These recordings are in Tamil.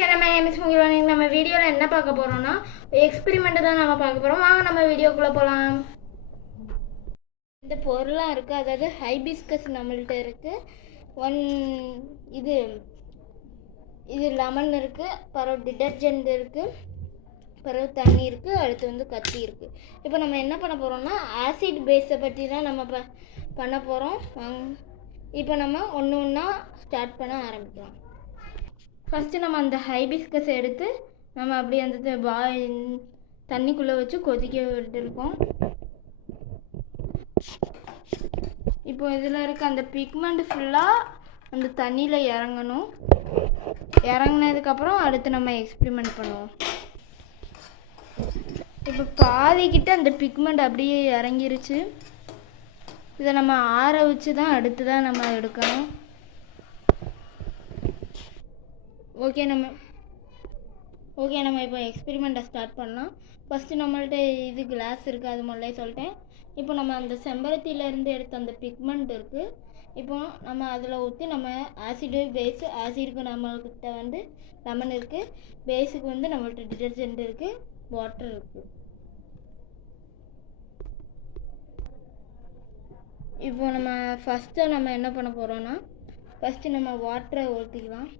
நம்ம எம்எஸ் முகிலன் நம்ம வீடியோவில் என்ன பார்க்க போகிறோம்னா எக்ஸ்பெரிமெண்ட்டு தான் நம்ம பார்க்க போகிறோம். வாங்க நம்ம வீடியோக்குள்ளே போகலாம். இந்த பொருளாக இருக்குது, அதாவது ஹைபிஸ்கஸ் நம்மள்கிட்ட இருக்குது. இது இது லெமன் இருக்குது, பிறகு டிடர்ஜென்ட் இருக்குது, பிறகு தண்ணி இருக்குது, அடுத்து கத்தி இருக்குது. இப்போ நம்ம என்ன பண்ண போகிறோம்னா ஆசிட் பேஸை பற்றி தான் நம்ம பண்ண போகிறோம். இப்போ நம்ம ஒன்று ஒன்றா ஸ்டார்ட் பண்ண ஆரம்பிக்கலாம். ஃபஸ்ட்டு நம்ம அந்த ஹைபிஸ்கஸை எடுத்து நம்ம அப்படியே அந்த தண்ணிக்குள்ளே வச்சு கொதிக்க விட்டுருக்கோம். இப்போ இதில் இருக்க அந்த பிக்மெண்ட் ஃபுல்லாக அந்த தண்ணியில் இறங்கணும். இறங்கினதுக்கப்புறம் அடுத்து நம்ம எக்ஸ்பெரிமெண்ட் பண்ணுவோம். இப்போ பாதிக்கிட்ட அந்த பிக்மெண்ட் அப்படியே இறங்கிருச்சு. இதை நம்ம ஆற வச்சு தான் அடுத்து தான் நம்ம எடுக்கணும். ஓகே நம்ம இப்போ எக்ஸ்பெரிமெண்ட்டை ஸ்டார்ட் பண்ணலாம். ஃபஸ்ட்டு நம்மள்ட்ட இது கிளாஸ் இருக்குது, அது முதல்ல சொல்லிட்டேன். இப்போ நம்ம அந்த செம்பருத்தியிலேருந்து எடுத்த அந்த பிக்மெண்ட் இருக்குது. இப்போ நம்ம அதில் ஊற்றி நம்ம ஆசிடுக்கு நம்மள்கிட்ட லெமன் இருக்குது, பேஸுக்கு நம்மள்கிட்ட டிடர்ஜென்ட் இருக்குது, வாட்டர் இருக்குது. இப்போ நம்ம ஃபஸ்ட்டு நம்ம என்ன பண்ண போகிறோன்னா ஃபஸ்ட்டு நம்ம வாட்டரை ஊற்றிக்கலாம்.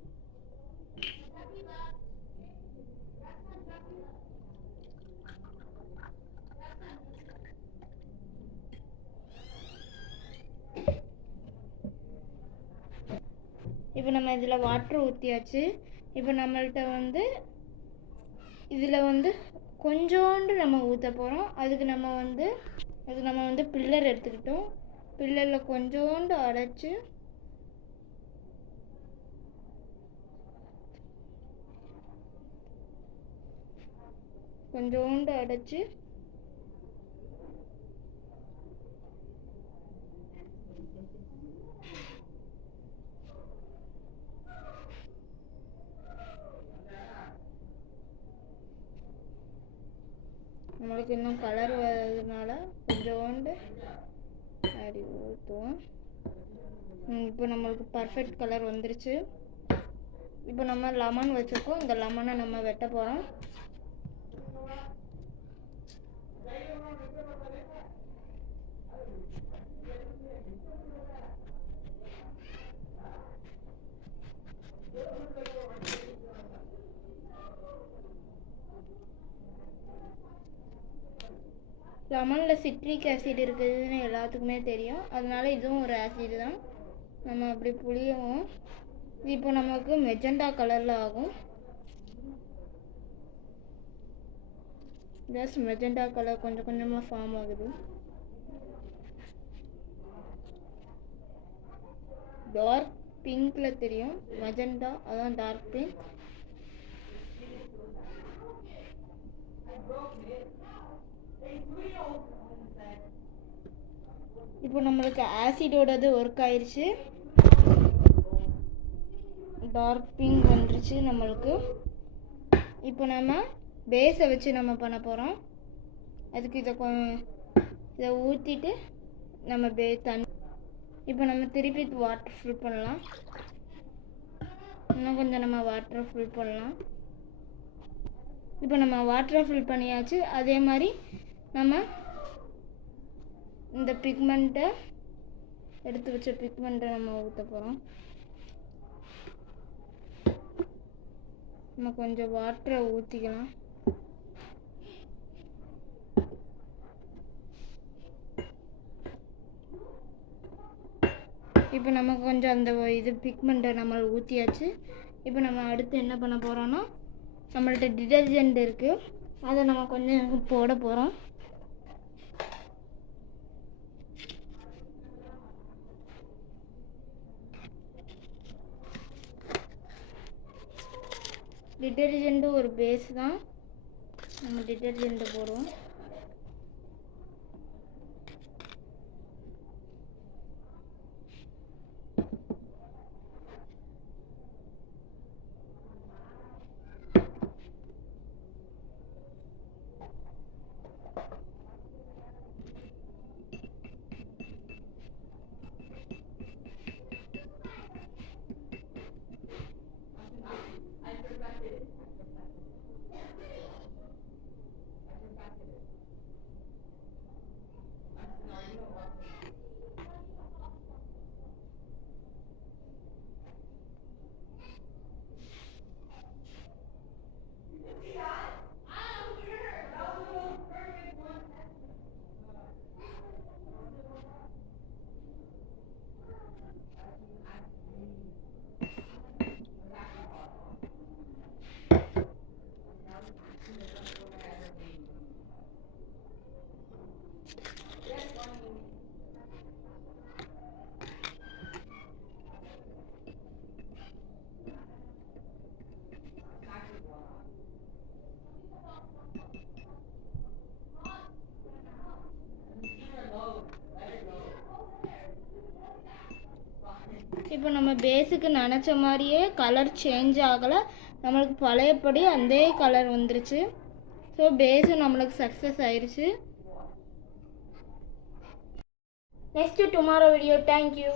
இப்போ நம்ம இதில் வாட்ரு ஊற்றியாச்சு. இப்போ நம்மள்கிட்ட இதில் கொஞ்சோண்டு நம்ம ஊற்ற போகிறோம். அதுக்கு நம்ம பில்லர் எடுத்துக்கிட்டோம். பில்லரில் கொஞ்சோண்டு அடைச்சி நம்மளுக்கு இன்னும் கலர் வர்றதுனால கொஞ்சோண்டு அப்படி ஊற்றுவோம். இப்போ நம்மளுக்கு பர்ஃபெக்ட் கலர் வந்துருச்சு. இப்போ நம்ம லெமன் வச்சுருக்கோம், இந்த லெமனை நம்ம வெட்ட போகிறோம். லெமனில் சிட்ரிக் ஆசிட் இருக்குதுன்னு எல்லாத்துக்குமே தெரியும், அதனால இதுவும் ஒரு ஆசிட் தான். நம்ம அப்படி புளியவும் இப்போ நமக்கு மெஜெண்டா கலரில் ஆகும். ஜஸ்ட் மெஜெண்டா கலர் கொஞ்சம் கொஞ்சமாக ஃபார்ம் ஆகுது. டார்க் பிங்க்கில் தெரியும், மெஜெண்டா அதான் டார்க் பிங்க். இப்போ நம்மளுக்கு ஆசிடோடது ஒர்க் ஆயிடுச்சு, டார்க் பிங்க் வந்துருச்சு நம்மளுக்கு. இப்போ நம்ம பேஸை வச்சு நம்ம பண்ண போகிறோம். அதுக்கு இதை ஊற்றிட்டு நம்ம தண்ணி இப்போ நம்ம திருப்பி வாட்டர் ஃபில் பண்ணலாம். இன்னும் கொஞ்சம் நம்ம வாட்டரை ஃபில் பண்ணலாம். இப்போ நம்ம வாட்டரை ஃபில் பண்ணியாச்சு. அதே மாதிரி நம்ம இந்த பிக்மெண்ட்டை எடுத்து வச்ச பிக்மெண்ட்டை நம்ம ஊற்ற போகிறோம். நம்ம கொஞ்சம் வாட்டரை ஊற்றிக்கலாம். இப்போ நம்ம கொஞ்சம் அந்த பிக்மெண்ட்டை நம்ம ஊற்றியாச்சு. இப்போ நம்ம அடுத்து என்ன பண்ண போகிறோன்னா நம்மள்கிட்ட டிடர்ஜென்ட் இருக்குது, அதை நம்ம கொஞ்சம் போட போகிறோம். டிடர்ஜென்ட்டு ஒரு பேஸ் தான், நம்ம டிடர்ஜென்ட்டை போடுவோம். இப்போ நம்ம பேஸுக்கு நினச்ச மாதிரியே கலர் சேஞ்ச் ஆகலை, நம்மளுக்கு பழையபடி அதே கலர் வந்துருச்சு. ஸோ பேஸும் நம்மளுக்கு சக்ஸஸ் ஆயிடுச்சு. Next tomorrow video. தேங்க்யூ.